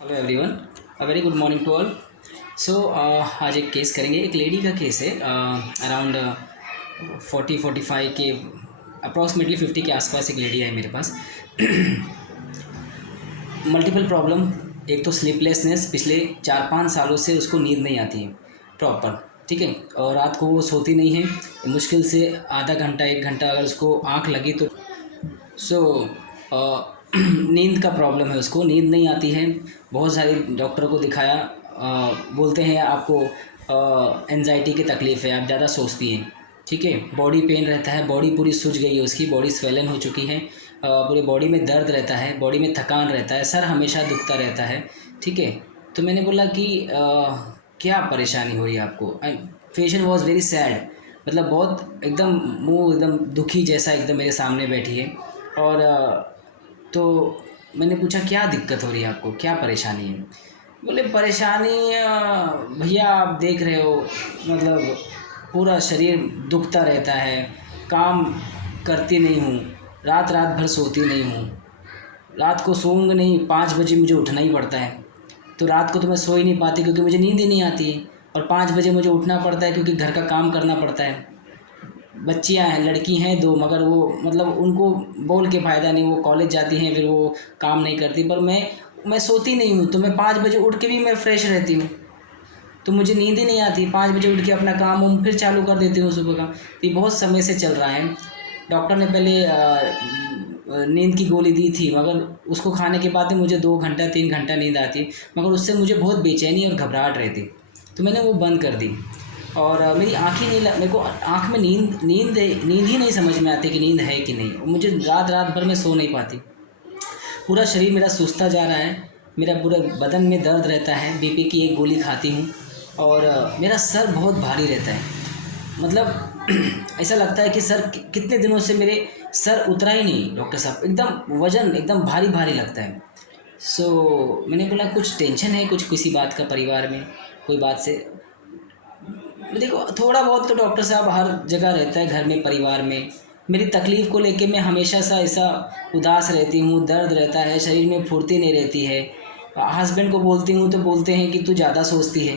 Hello everyone, a very good morning to all. So आज एक case करेंगे। एक लेडी का केस है। अराउंड 40-45 के, अप्रॉक्सीमेटली 50 के आसपास एक लेडी है मेरे पास। Multiple problem. एक तो स्लीपलेसनेस, पिछले 4-5 सालों से उसको नींद नहीं आती है प्रॉपर, ठीक है। और रात को वो सोती नहीं है। मुश्किल से आधा घंटा 1 घंटा अगर उसको आँख लगी तो नींद का प्रॉब्लम है, उसको नींद नहीं आती है। बहुत सारे डॉक्टर को दिखाया, बोलते हैं आपको एंजाइटी की तकलीफ़ है, आप ज़्यादा सोचती हैं, ठीक है। बॉडी पेन रहता है, बॉडी पूरी सूज गई है, उसकी बॉडी स्वेलन हो चुकी है। पूरे बॉडी में दर्द रहता है, बॉडी में थकान रहता है, सर हमेशा दुखता रहता है, ठीक है। तो मैंने बोला कि क्या परेशानी हो रही है आपको। And patient was very sad, मतलब बहुत एकदम मुंह एकदम दुखी जैसा एकदम मेरे सामने बैठी है। और तो मैंने पूछा क्या दिक्कत हो रही है आपको, क्या परेशानी है। बोले परेशानी भैया आप देख रहे हो, मतलब पूरा शरीर दुखता रहता है, काम करती नहीं हूँ, रात रात भर सोती नहीं हूँ, रात को सोऊंगा नहीं, 5 बजे मुझे उठना ही पड़ता है। तो रात को तो मैं सो ही नहीं पाती क्योंकि मुझे नींद ही नहीं आती है, और 5 बजे मुझे उठना पड़ता है क्योंकि घर का काम करना पड़ता है। बच्चियां हैं, लड़की हैं 2, मगर वो मतलब उनको बोल के फ़ायदा नहीं, वो कॉलेज जाती हैं, फिर वो काम नहीं करती। पर मैं सोती नहीं हूँ, तो मैं 5 बजे उठ के भी मैं फ्रेश रहती हूँ, तो मुझे नींद ही नहीं आती। 5 बजे उठ के अपना काम वाम फिर चालू कर देती हूँ सुबह का। तो ये बहुत समय से चल रहा है। डॉक्टर ने पहले नींद की गोली दी थी, मगर उसको खाने के बाद में मुझे 2 घंटा 3 घंटा नींद आती, मगर उससे मुझे बहुत बेचैनी और घबराहट रहती, तो मैंने वो बंद कर दी। और मेरी आँख ही नहीं मेरे को आँख में नींद ही नहीं समझ में आती कि नींद है कि नहीं। मुझे रात रात भर मैं सो नहीं पाती, पूरा शरीर मेरा सुस्ता जा रहा है, मेरा पूरे बदन में दर्द रहता है, बीपी की एक गोली खाती हूँ। और मेरा सर बहुत भारी रहता है, मतलब ऐसा लगता है कि सर कितने दिनों से मेरे सर उतरा ही नहीं डॉक्टर साहब, एकदम वज़न एकदम भारी भारी लगता है। मैंने बोला कुछ टेंशन है कुछ किसी बात का, परिवार में कोई बात से। देखो थोड़ा बहुत तो डॉक्टर साहब हर जगह रहता है, घर में परिवार में। मेरी तकलीफ़ को लेके मैं हमेशा सा ऐसा उदास रहती हूँ, दर्द रहता है, शरीर में फुर्ती नहीं रहती है। हस्बैंड को बोलती हूँ तो बोलते हैं कि तू ज़्यादा सोचती है,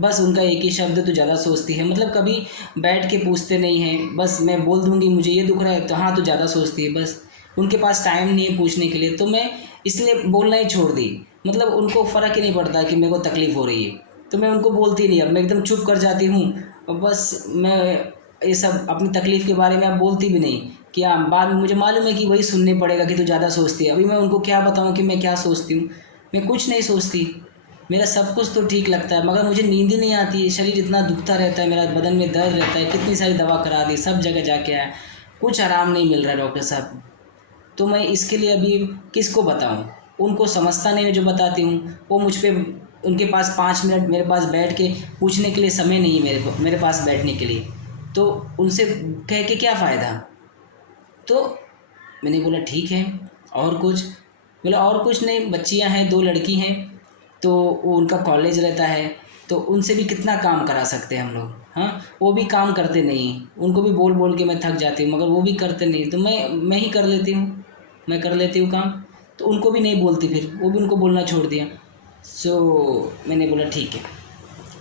बस उनका एक ही शब्द, तू ज़्यादा सोचती है। मतलब कभी बैठ के पूछते नहीं हैं, बस मैं बोल दूँगी मुझे ये दुख रहा है तो हाँ तू ज़्यादा सोचती है, बस। उनके पास टाइम नहीं है पूछने के लिए, तो मैं इसलिए बोलना ही छोड़ दी। मतलब उनको फ़र्क ही नहीं पड़ता कि मेरे को तकलीफ़ हो रही है, तो मैं उनको बोलती नहीं। अब मैं एकदम चुप कर जाती हूँ, और बस मैं ये सब अपनी तकलीफ़ के बारे में अब बोलती भी नहीं। कि हाँ, बाद में मुझे मालूम है कि वही सुनने पड़ेगा कि तू ज़्यादा सोचती है। अभी मैं उनको क्या बताऊँ कि मैं क्या सोचती हूँ। मैं कुछ नहीं सोचती, मेरा सब कुछ तो ठीक लगता है, मगर मुझे नींद ही नहीं आती है। शरीर इतना दुखता रहता है, मेरा बदन में दर्द रहता है, कितनी सारी दवा करा दी, सब जगह जाके आया, कुछ आराम नहीं मिल रहा है डॉक्टर साहब। तो मैं इसके लिए अभी किसको बताऊं, उनको समझता नहीं है जो बताती हूँ। वो मुझ पे, उनके पास 5 मिनट मेरे पास बैठ के पूछने के लिए समय नहीं है मेरे पास बैठने के लिए, तो उनसे कह के क्या फ़ायदा। तो मैंने बोला ठीक है, और कुछ। बोला और कुछ नहीं, बच्चियां हैं 2 लड़की हैं, तो वो उनका कॉलेज रहता है, तो उनसे भी कितना काम करा सकते हैं हम लोग। हाँ, वो भी काम करते नहीं, उनको भी बोल बोल के मैं थक जाती हूँ, मगर वो भी करते नहीं, तो मैं ही कर लेती हूँ, मैं कर लेती हूँ काम। तो उनको भी नहीं बोलती, फिर वो भी उनको बोलना छोड़ दिया। मैंने बोला ठीक है,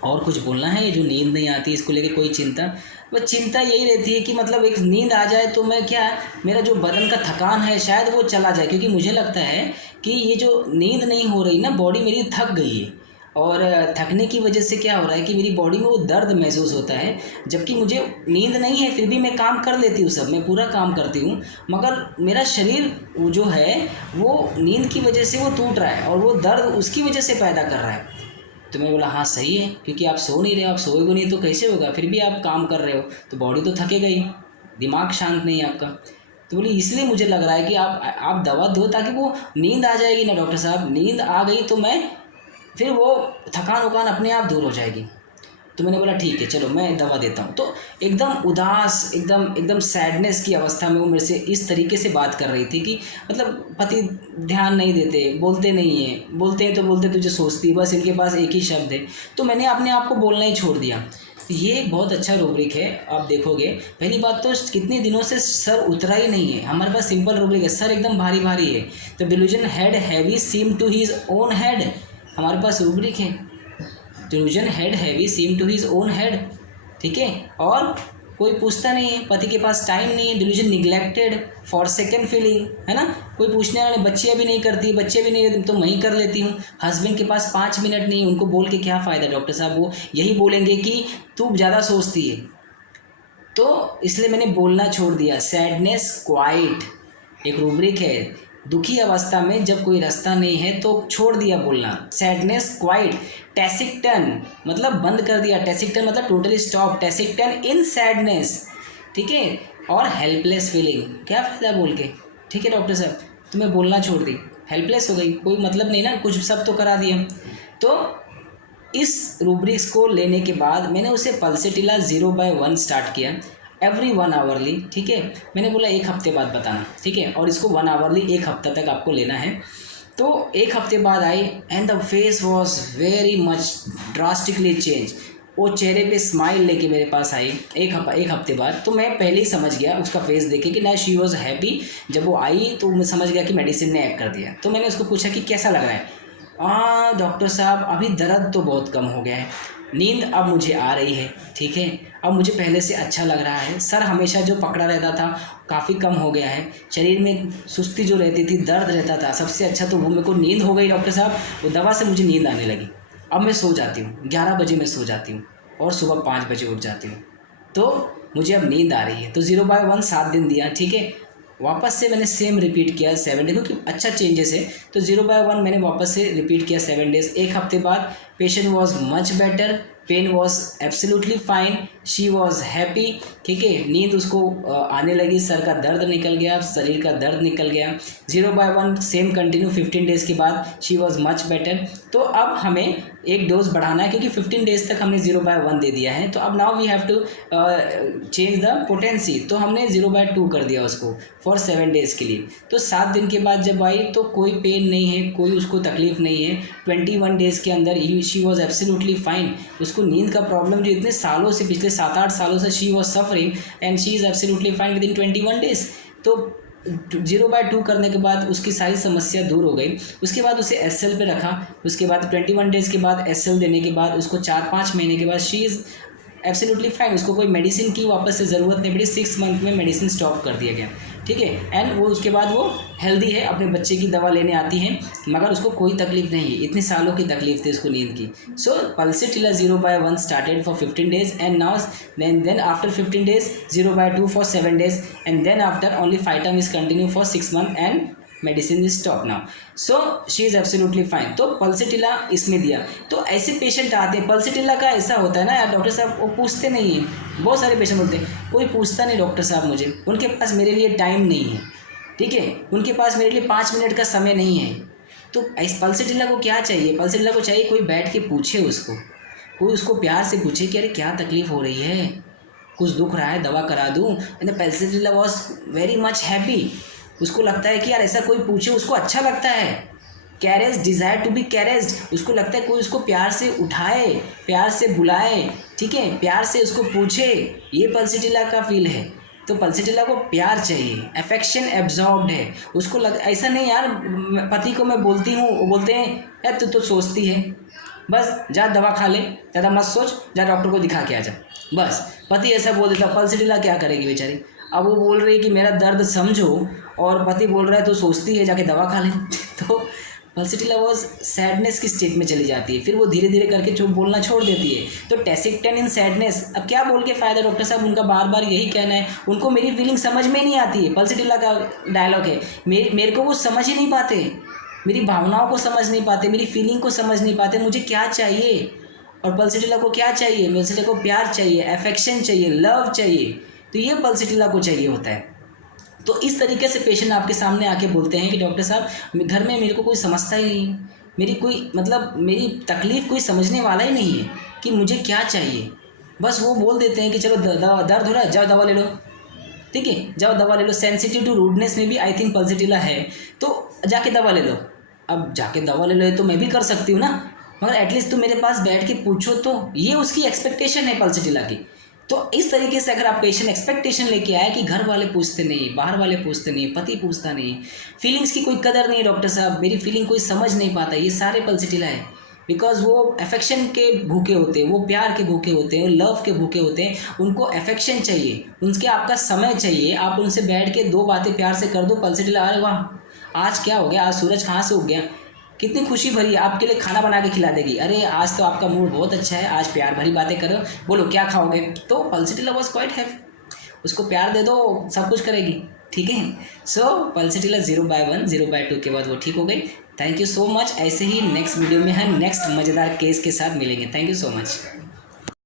और कुछ बोलना है। ये जो नींद नहीं आती इसको लेके कोई चिंता, बस चिंता यही रहती है कि मतलब एक नींद आ जाए तो मैं क्या, मेरा जो बदन का थकान है शायद वो चला जाए। क्योंकि मुझे लगता है कि ये जो नींद नहीं हो रही ना, बॉडी मेरी थक गई है, और थकने की वजह से क्या हो रहा है कि मेरी बॉडी में वो दर्द महसूस होता है। जबकि मुझे नींद नहीं है फिर भी मैं काम कर लेती हूँ, सब मैं पूरा काम करती हूँ, मगर मेरा शरीर वो जो है वो नींद की वजह से वो टूट रहा है, और वो दर्द उसकी वजह से पैदा कर रहा है। तो मैं बोला हाँ सही है, क्योंकि आप सो नहीं रहे, आप सोएगे नहीं तो कैसे होगा, फिर भी आप काम कर रहे हो तो बॉडी तो थकेगा ही, दिमाग शांत नहीं है आपका। तो बोली इसलिए मुझे लग रहा है कि आप दवा दो ताकि वो नींद आ जाएगी ना डॉक्टर साहब, नींद आ गई तो मैं फिर वो थकान वकान अपने आप दूर हो जाएगी। तो मैंने बोला ठीक है चलो मैं दवा देता हूँ। तो एकदम उदास, एकदम एकदम सैडनेस की अवस्था में वो मेरे से इस तरीके से बात कर रही थी कि मतलब पति ध्यान नहीं देते, बोलते नहीं हैं, बोलते हैं तो बोलते तुझे सोचती है, बस इनके पास एक ही शब्द है। तो मैंने अपने आप को बोलना ही छोड़ दिया। ये एक बहुत अच्छा रूब्रिक है। आप देखोगे पहली बात तो कितने दिनों से सर उतरा ही नहीं है। हमारे पास सिंपल रूब्रिक है, सर एकदम भारी भारी है, तो delusion head heavy seem to his own head, हमारे पास रूब्रिक है, delusion head heavy seem to his own head, ठीक है। और कोई पूछता नहीं है, पति के पास टाइम नहीं है, delusion neglected for second feeling, है ना, कोई पूछने वाले, बच्चियाँ भी नहीं करती, बच्चे भी नहीं तो मैं ही कर लेती हूँ। हस्बैंड के पास 5 मिनट नहीं, उनको बोल के क्या फ़ायदा डॉक्टर साहब, वो यही बोलेंगे कि तू ज़्यादा सोचती है, तो इसलिए मैंने बोलना छोड़ दिया। सैडनेस क्वाइट एक रूब्रिक है, दुखी अवस्था में जब कोई रास्ता नहीं है तो छोड़ दिया बोलना, सैडनेस क्वाइट। टैसिक्टन मतलब बंद कर दिया, टैसिक्टन मतलब टोटली स्टॉप, टैसिक्टन इन सैडनेस, ठीक है। और हेल्पलेस फीलिंग, क्या फ़ायदा बोल के, ठीक है डॉक्टर साहब, तो मैं बोलना छोड़ दी, हेल्पलेस हो गई, कोई मतलब नहीं ना, कुछ सब तो करा दिया। तो इस रूब्रिक्स को लेने के बाद मैंने उसे पल्सेटिला 0/1 स्टार्ट किया, एवरी 1 आवरली, ठीक है। मैंने बोला 1 हफ्ते बाद बताना, ठीक है, और इसको 1 आवरली 1 हफ्ता तक आपको लेना है। तो 1 हफ्ते बाद I and the face was very much drastically change, वो चेहरे पे स्माइल लेके मेरे पास आई 1 हफ्ते बाद। तो मैं पहले ही समझ गया उसका फेस देखे कि ना शी वॉज हैप्पी। जब वो आई तो मैं समझ गया कि मेडिसिन ने एक्ट कर दिया। तो मैंने उसको पूछा कि कैसा लग रहा है, डॉक्टर साहब अभी दर्द तो बहुत कम हो गया है, नींद अब मुझे आ रही है, ठीक है, अब मुझे पहले से अच्छा लग रहा है, सर हमेशा जो पकड़ा रहता था काफ़ी कम हो गया है, शरीर में सुस्ती जो रहती थी, दर्द रहता था, सबसे अच्छा तो वो मेरे को नींद हो गई डॉक्टर साहब, वो दवा से मुझे नींद आने लगी। अब मैं सो जाती हूँ, 11 बजे मैं सो जाती हूँ और सुबह 5 बजे उठ जाती हूँ, तो मुझे अब नींद आ रही है। तो 0/1 7 दिन दिया, ठीक है। वापस से मैंने सेम रिपीट किया 7 डे, क्योंकि अच्छा चेंजेस है, तो 0/1 मैंने वापस से रिपीट किया 7 डेज। 1 हफ्ते बाद patient was much better, pain was absolutely fine, she was happy, ठीक है, नींद उसको आने लगी, सर का दर्द निकल गया, शरीर का दर्द निकल गया। 0/1 सेम कंटिन्यू 15 डेज़ के बाद शी वॉज मच बेटर। तो अब हमें एक डोज बढ़ाना है, क्योंकि 15 डेज़ तक हमने 0/1 दे दिया है, तो अब now we have to change the potency, तो हमने 0/2 कर दिया उसको फॉर 7 डेज़ के लिए। तो 7 दिन के बाद जब आई तो कोई पेन नहीं है, कोई उसको तकलीफ़ नहीं है। 21 डेज़ के अंदर शी वॉज एब्सोल्युटली फाइन। उसको नींद का प्रॉब्लम जो इतने सालों से, पिछले 7-8 सालों से she was suffering, and she is absolutely fine with in 21 days. तो 0/2 करने के बाद उसकी सारी समस्या दूर हो गई। उसके बाद उसे SL पे रखा, उसके बाद 21 डेज़ के बाद SL देने के बाद उसको 4-5 महीने के बाद शी इज़ एब्सोल्युटली फाइन, उसको कोई मेडिसिन की वापस से ज़रूरत नहीं पड़ी, 6 मंथ में मेडिसिन स्टॉप कर दिया गया, ठीक है। एंड वो उसके बाद वो हेल्दी है, अपने बच्चे की दवा लेने आती है, मगर उसको कोई तकलीफ नहीं है, इतने सालों की तकलीफ थी उसको नींद की। So Pulsatilla 0/1 started for 15 days and now then after 15 days 0/2 for 7 days and then after only Phytam is continue for 6 months and medicine is stop now. So she is absolutely fine. तो pulsatilla इसमें दिया। तो ऐसे patient आते हैं, pulsatilla का ऐसा होता है ना यार डॉक्टर साहब, वो पूछते नहीं हैं, बहुत सारे पेशेंट बोलते हैं कोई पूछता नहीं डॉक्टर साहब मुझे, उनके पास मेरे लिए टाइम नहीं है, ठीक है, उनके पास मेरे लिए 5 मिनट का समय नहीं है। तो इस पल्सेटिला को क्या चाहिए, पल्सेटिला को चाहिए कोई बैठ के पूछे उसको, कोई उसको प्यार से पूछे कि अरे क्या तकलीफ़ हो रही है, कुछ दुख रहा है, दवा करा दूँ। And the pulsatilla was very much happy. उसको लगता है कि यार ऐसा कोई पूछे, उसको अच्छा लगता है, कैरेज, डिज़ायर टू बी कैरेज्ड, उसको लगता है कोई उसको प्यार से उठाए, प्यार से बुलाए, ठीक है, प्यार से उसको पूछे, ये पल्सेटिला का फील है। तो पल्सेटिला को प्यार चाहिए, अफेक्शन एब्जॉर्ब्ड है, उसको ऐसा नहीं यार पति को मैं बोलती हूँ, वो बोलते हैं यार तू तो सोचती है, बस जा दवा खा ले, ज़्यादा मत सोच, जा डॉक्टर को दिखा के आ जा, बस। पति ऐसा बोल देता, पल्सेटिला क्या करेगी बेचारी। अब वो बोल रही है कि मेरा दर्द समझो, और पति बोल रहा है तो सोचती है जाके दवा खा ले। तो पल्सेटिला वो सैडनेस की स्टेट में चली जाती है, फिर वो धीरे धीरे करके जो बोलना छोड़ देती है। तो टैसिक्टन इन सैडनेस, अब क्या बोल के फ़ायदा डॉक्टर साहब, उनका बार बार यही कहना है, उनको मेरी फीलिंग समझ में नहीं आती है। पल्सेटिला का डायलॉग है, मेरे को वो समझ ही नहीं पाते, मेरी भावनाओं को समझ नहीं पाते, मेरी फीलिंग को समझ नहीं पाते, मुझे क्या चाहिए। और पल्सेटिला को क्या चाहिए, पल्सेटिला को प्यार चाहिए, अफेक्शन चाहिए, लव चाहिए। तो ये पल्सेटिला को चाहिए होता है। तो इस तरीके से पेशेंट आपके सामने आके बोलते हैं कि डॉक्टर साहब घर में मेरे को कोई समझता ही नहीं, मेरी कोई मतलब मेरी तकलीफ़ कोई समझने वाला ही नहीं है कि मुझे क्या चाहिए। बस वो बोल देते हैं कि चलो दर्द हो रहा है, जाओ दवा ले लो, ठीक है, जाओ दवा ले लो। सेंसिटिव टू रूडनेस में भी आई थिंक पल्सेटिला है, तो जाके दवा ले लो। अब जाके दवा ले लो तो मैं भी कर सकती हूँ ना, मगर एटलीस्ट तुम मेरे पास बैठ के पूछो तो। ये उसकी एक्सपेक्टेशन है पल्सिटिला की। तो इस तरीके से अगर आप पेशेंट एक्सपेक्टेशन लेके आए कि घर वाले पूछते नहीं, बाहर वाले पूछते नहीं, पति पूछता नहीं, फीलिंग्स की कोई कदर नहीं है, डॉक्टर साहब मेरी फीलिंग कोई समझ नहीं पाता, ये सारे पल्सिटिला है। बिकॉज वो अफेक्शन के भूखे होते हैं, वो प्यार के भूखे होते हैं, वो लव के भूखे होते हैं। उनको अफेक्शन चाहिए, उनके आपका समय चाहिए। आप उनसे बैठ के दो बातें प्यार से कर दो, पल्सिटिला अरे वाह आज क्या हो गया, आज सूरज कहाँ से उग गया, कितनी खुशी भरी है, आपके लिए खाना बना के खिला देगी। अरे आज तो आपका मूड बहुत अच्छा है, आज प्यार भरी बातें करो, बोलो क्या खाओगे। तो पल्सिटिला वॉज क्वाइट हैव, उसको प्यार दे दो सब कुछ करेगी। ठीक है। सो पल्सिटिला 0/1 0/2 के बाद वो ठीक हो गई। Thank you so much. ऐसे ही नेक्स्ट वीडियो में हम नेक्स्ट मज़ेदार केस के साथ मिलेंगे। Thank you so much.